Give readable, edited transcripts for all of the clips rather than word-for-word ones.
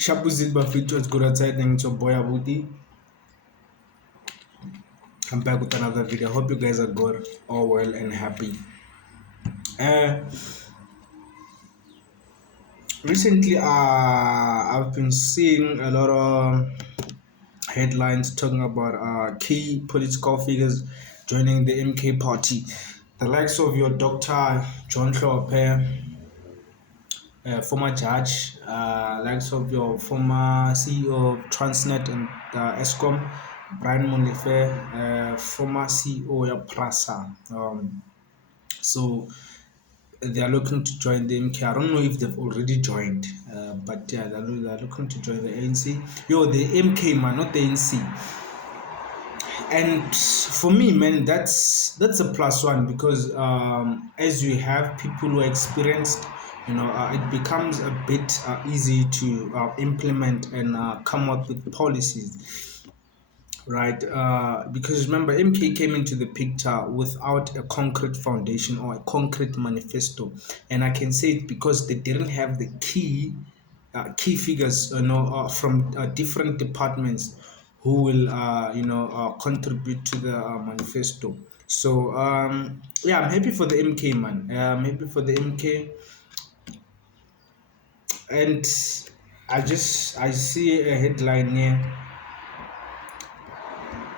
Shabuzit Bafit, what's good outside? And it's your boy Abutii. I'm back with another video. Hope you guys are good, all well and happy. Uh, Recently, I've been seeing a lot of headlines talking about key political figures joining the MK party. The likes of your Dr. John Hlophe, former judge, likes of your former CEO of Transnet and Eskom, Brian Mofefe, former CEO of Prasa. So they are looking to join the MK. I don't know if they've already joined, but yeah, they're looking to join the ANC. Yo, the MK man, not the ANC. And for me, man, that's a plus one because as you have people who are experienced, it becomes a bit easy to implement and come up with policies, right? Because remember, MK came into the picture without a concrete foundation or a concrete manifesto, and I can say it because they didn't have the key figures, from different departments who will, contribute to the manifesto. So yeah, I'm happy for the MK man. I'm happy for the MK, and I see a headline here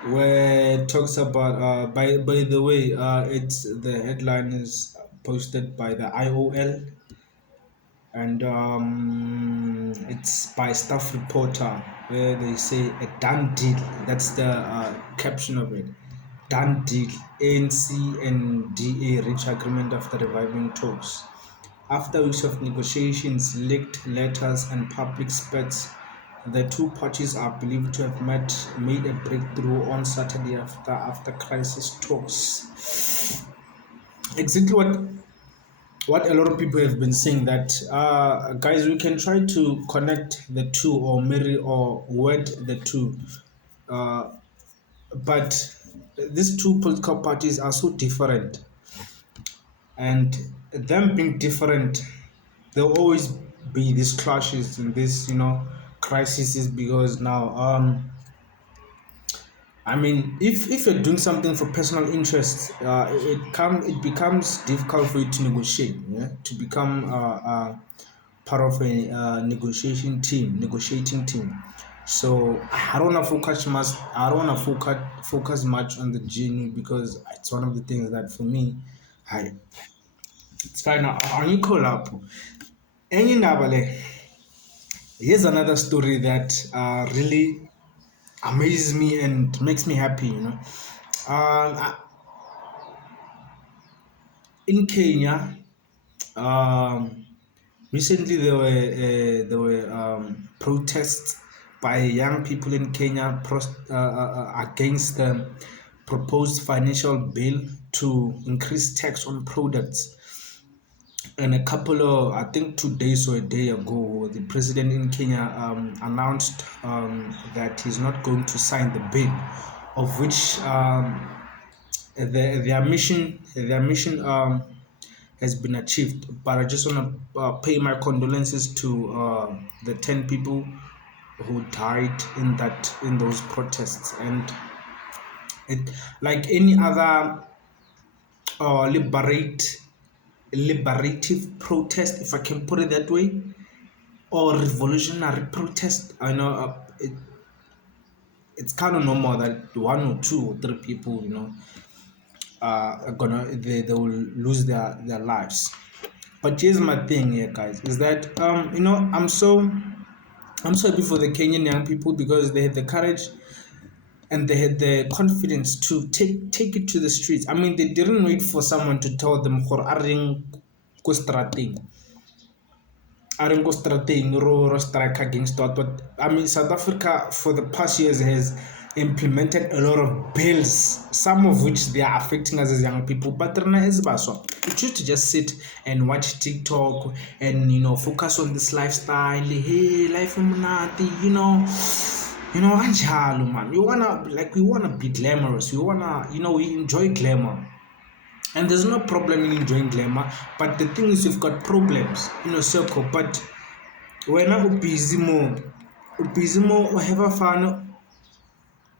where it talks about by the way, it's the headline is posted by the IOL, and it's by staff reporter where they say a done deal. That's the caption of it. Done deal. ANC and DA reach agreement after reviving talks. After weeks of negotiations, leaked letters, and public spats, the two parties are believed to have made a breakthrough on Saturday after crisis talks. Exactly what a lot of people have been saying, that guys, we can try to connect the two or marry or wed the two, uh, but these two political parties are so different, and them being different, there'll always be these clashes and this, crises, because now I mean, if you're doing something for personal interests, it becomes difficult for you to negotiate, yeah, to become part of a negotiating team. So I don't want to focus much. I don't want to focus much on the GNU because it's one of the things that for me, I it's fine. I call up. Any nabale. Here's another story that really amazes me and makes me happy. In Kenya, um, recently there were protests by young people in Kenya against the proposed financial bill to increase tax on products. And a couple of, I think 2 days or a day ago, the president in Kenya announced that he's not going to sign the bill, of which their mission has been achieved. But I just want to pay my condolences to the 10 people who died in those protests. And it, like any other uh, liberate liberative protest, if I can put it that way, or revolutionary protest, I know it's kind of normal that one or two or three people, are gonna they will lose their lives. But here's my thing here, guys, is that I'm so happy for the Kenyan young people because they had the courage and they had the confidence to take it to the streets. I mean, they didn't wait for someone to tell them for aring ko strateng aren't go strateng ro strike against that. But I mean, South Africa for the past years has implemented a lot of bills, some of which they are affecting us as young people. But we choose to just sit and watch TikTok and focus on this lifestyle. Hey, life monati, anjalo man. We wanna be glamorous. We enjoy glamour. And there's no problem in enjoying glamour, but the thing is, you've got problems in your circle. But we're not busy more o busy mo o have fun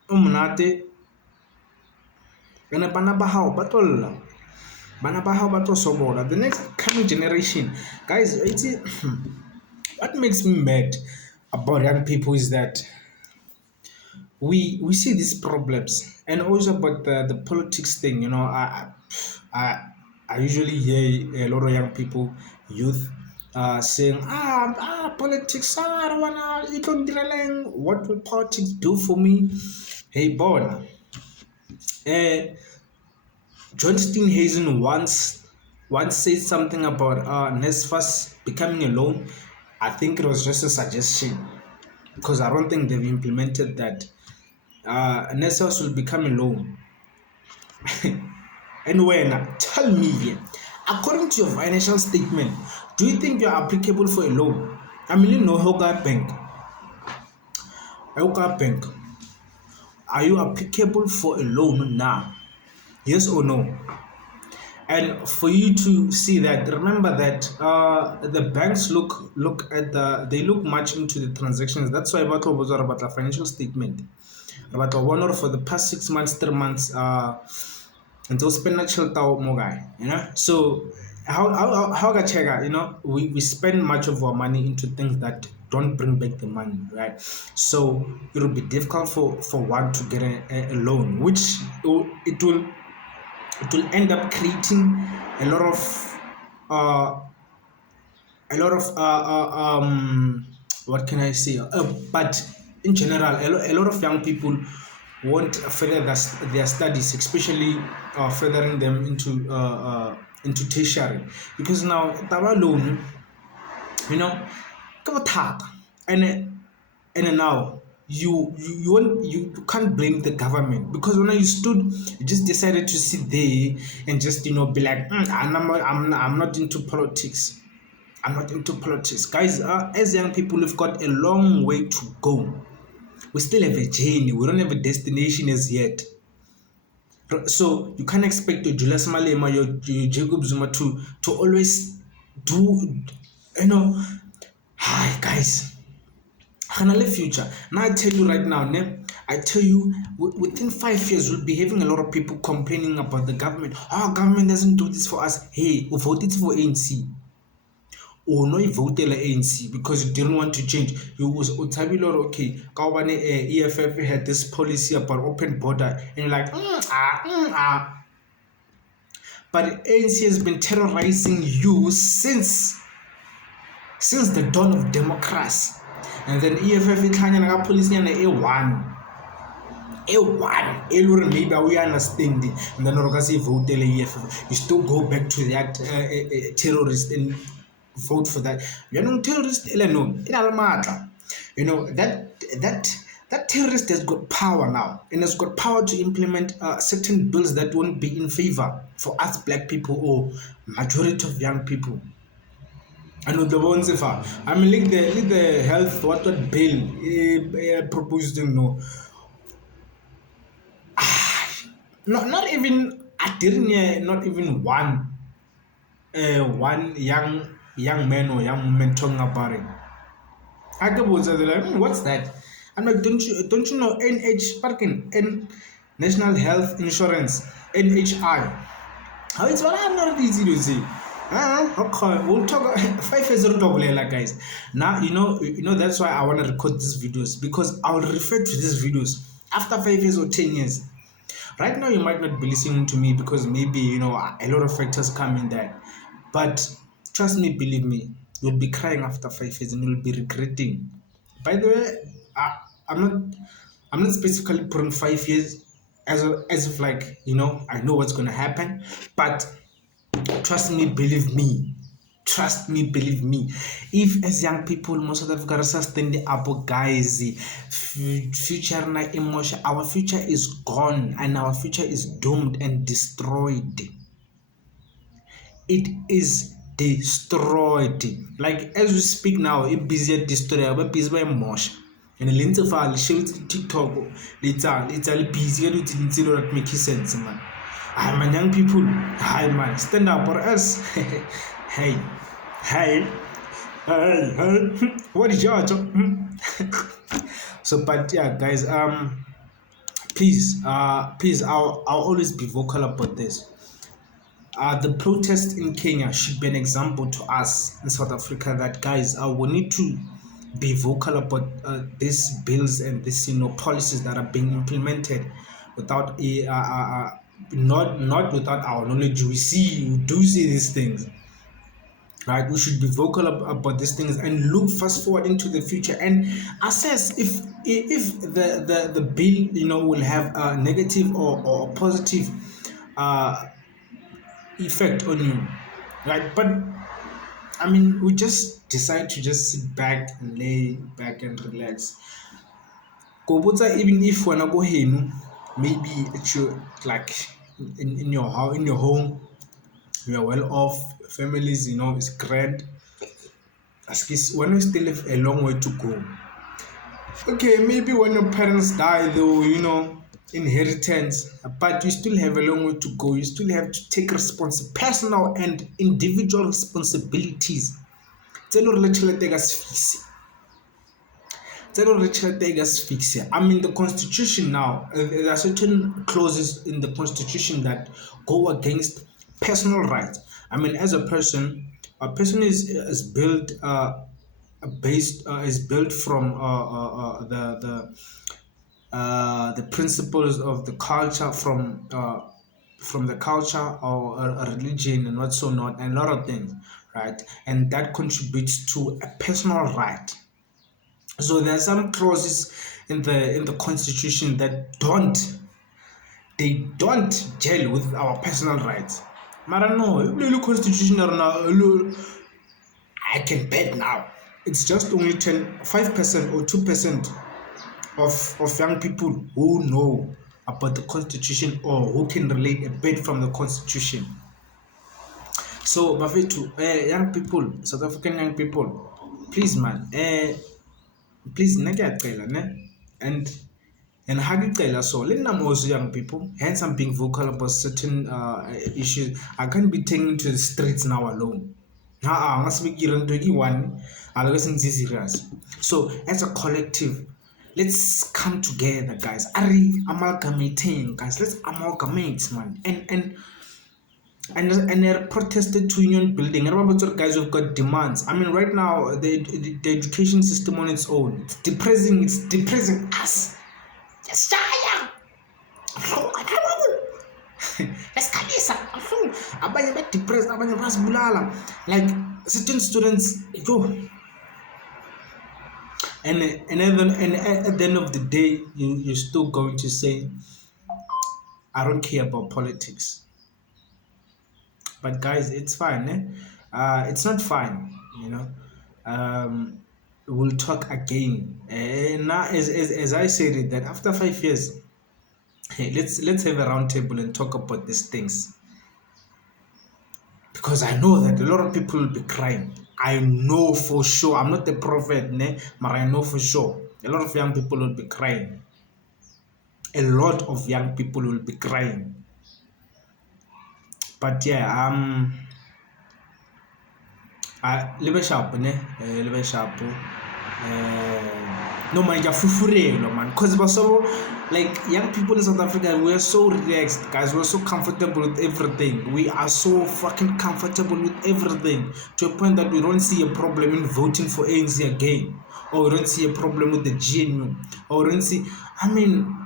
o monate and bana ba hao ba tlolla bana ba hao ba tlo sokola. The next coming generation, guys, it's what makes me mad about young people is that we see these problems, and also about the politics thing. I I usually hear a lot of young people, youth, saying, politics, I don't wanna, it don't direleng. What will politics do for me? Hey, Bona, John Steenhuisen once said something about NSFAS becoming a loan. I think it was just a suggestion because I don't think they've implemented that. NSFAS will become a loan. And when, tell me here, according to your financial statement, do you think you are applicable for a loan? I mean, you know, Hoka Bank, are you applicable for a loan now? Yes or no? And for you to see that, remember that the banks look at they look much into the transactions. That's why about the financial statement. About one or for the past 6 months, 3 months, until spend natural tao more guy, So how ga check, we spend much of our money into things that don't bring back the money, right? So it will be difficult for one to get a loan, which it will end up creating a lot of uh, what can I say? But in general, a lot of young people won't further their studies, especially furthering them into tertiary, because now taba loan, you know, ka bothata. And now you can't blame the government, because when you just decided to sit there and just be like, I'm not into politics. I'm not into politics, guys. As young people, we've got a long way to go. We still have a journey. We don't have a destination as yet. So you can't expect your Julius Malema, your Jacob Zuma to always do, hi guys. Hanale future. Now I tell you right now, I tell you, within 5 years, we'll be having a lot of people complaining about the government. Government doesn't do this for us. Hey, we voted for ANC. Or no, you voted ANC because you didn't want to change. You was okay. EFF had this policy about open border, and you're like, But ANC has been terrorizing you since the dawn of democracy. And then EFF is policy and A1. Maybe we understand it. And then you vote EFF. You still go back to that terrorist and vote for that. You're not terrorist, no. That terrorist has got power now, and has got power to implement certain bills that won't be in favor for us black people or majority of young people. And with the ones if I mean, like the health what bill proposed, not even I didn't hear not even one young man or young woman talking about it. I was like, what's that? I'm like, don't you know N National Health Insurance, NHI? How it's what I'm not easy to say. Okay, we'll talk 5 years old, guys. Now you know that's why I want to record these videos, because I'll refer to these videos after 5 years or 10 years. Right now, you might not be listening to me because maybe a lot of factors come in there, but trust me, believe me, you'll be crying after 5 years and you'll be regretting. By the way, I'm not specifically putting 5 years as if like I know what's gonna happen, but trust me, believe me. Trust me, believe me. If as young people, most of them got to sustain the apple, guys, future na emotion, our future is gone and our future is doomed and destroyed. It is destroyed. Like as we speak now, it busy destroyed, but busy by emotion. And the lens of our show TikTok, it's busy to not make sense, man. Man, young people, hi man, stand up for us. Hey, hey, what is your job? So, but yeah, guys, please, I'll always be vocal about this. The protest in Kenya should be an example to us in South Africa that, guys, we need to be vocal about these bills and these policies that are being implemented without not without our knowledge. We do see these things, right? We should be vocal about these things and look fast forward into the future and assess if the bill will have a negative or a positive uh, effect on you, right? But I mean, we just decide to just sit back and lay back and relax. Kobutsa, even if we're not going, maybe at your like in your house, in your home, you are well off, families, is grand. As kids, when we still have a long way to go. Okay, maybe when your parents die, though, inheritance, but you still have a long way to go. You still have to take personal and individual responsibilities. Tse e leng gore le tšhelete e ka se fixe. I mean, the constitution now, there are certain clauses in the constitution that go against personal rights. I mean, as a person is built based is built from the principles of the culture, from the culture or a religion and what so not, and a lot of things, right? And that contributes to a personal right. So there are some clauses in the constitution that don't gel with our personal rights. Mara no, the constitution I can bet now. It's just only 5% or 2% of young people who know about the constitution or who can relate a bit from the constitution. So Mafetu, young people, South African young people, please man, please ne? And how do you tell us so? Let them also young people, hence I'm being vocal about certain issues. I can't be taken to the streets now alone. I must be given 21. I was serious. So as a collective, let's come together, guys. Amalgamating, guys. Let's amalgamate, man. And they're protested to union building. And remember, guys, we've got demands. I mean, right now, the education system on its own, it's depressing. It's depressing us. Abanye depressed, abanye basibulala. Like certain students, and at the end of the day, you're still going to say, I don't care about politics. But guys, it's fine. It's not fine, we'll talk again. And now, as I said it, that after 5 years, hey, let's have a round table and talk about these things. Because I know that a lot of people will be crying. I know for sure. I'm not a prophet, but I know for sure. A lot of young people will be crying. A lot of young people will be crying. But yeah, libe sharp, libe sharp. No man, man, because we're so, like, young people in South Africa, we're so relaxed, guys. We're so comfortable with everything. We are so fucking comfortable with everything to a point that we don't see a problem in voting for ANC again, or we don't see a problem with the GNU, or we don't see, I mean,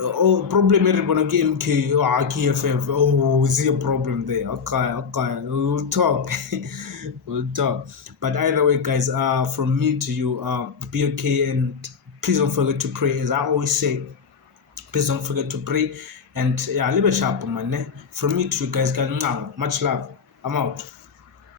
problem everybody MK or KFF. Oh, we see a problem there. Okay, we'll talk. We'll talk. But either way, guys, from me to you, be okay, and please don't forget to pray. As I always say, please don't forget to pray. And yeah, live a sharp man. From me to you guys, much love. I'm out.